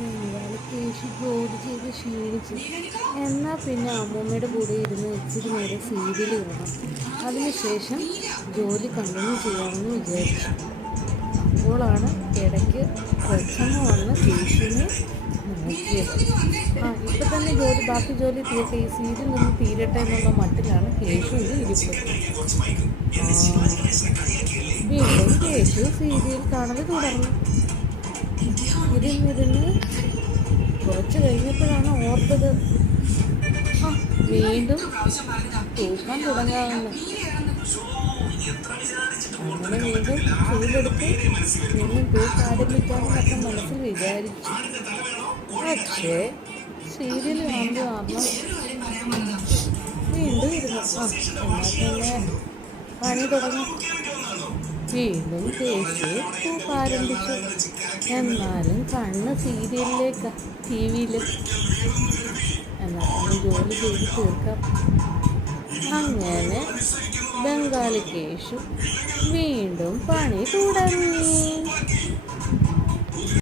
കേശു ജോലി ചെയ്ത് ക്ഷീണിച്ച്. എന്നാൽ പിന്നെ അമ്മൂമ്മയുടെ കൂടെ ഇരുന്ന് ഇച്ചിരി നേരം സീരിയൽ കാണാം. അതിനുശേഷം ജോലി കണ്ടിന്യൂ ചെയ്യാമെന്ന് വിചാരിച്ചു. അപ്പോളാണ് ഇടയ്ക്ക് പ്രശ്നം വന്ന് കേശുവിനെ നോക്കിയത് ആ ഇപ്പം തന്നെ ജോലി ബാക്കി ജോലി തീർത്ത് ഈ സീരിയൽ നിന്ന് തീരട്ടെ എന്നുള്ള മട്ടിലാണ് കേശുവിന്റെ ഇരിപ്പ് ആ, വീണ്ടും കേശു സീരിയൽ കാണൽ തുടർന്നു ഇരുന്നിരുന്ന് കുറച്ച് കഴിഞ്ഞപ്പോഴാണ് ഓർത്തത്. ആ വീണ്ടും തൂക്കാൻ തുടങ്ങാവുന്ന. അങ്ങനെ വീണ്ടും ചൂടെടുത്ത് വീണ്ടും തൂക്ക് ആരംഭിക്കാമെന്നൊക്കെ മനസ്സിൽ വിചാരിച്ചു. പക്ഷേ സീരിയൽ കാണുമ്പോൾ കാരണം വീണ്ടും ഇരുന്നു. ആ പിന്നെ പണി തുടങ്ങി. വീണ്ടും തേച്ച് തൂക്ക് ആരംഭിച്ചു. എന്നാലും കണ്ണ് സീരിയലിലേക്ക് ടി വിയിൽ എന്നാലും ജോലി ചെയ്ത് തീർക്കാം. അങ്ങനെ ബംഗാളി കേശു വീണ്ടും പണി തുടങ്ങി.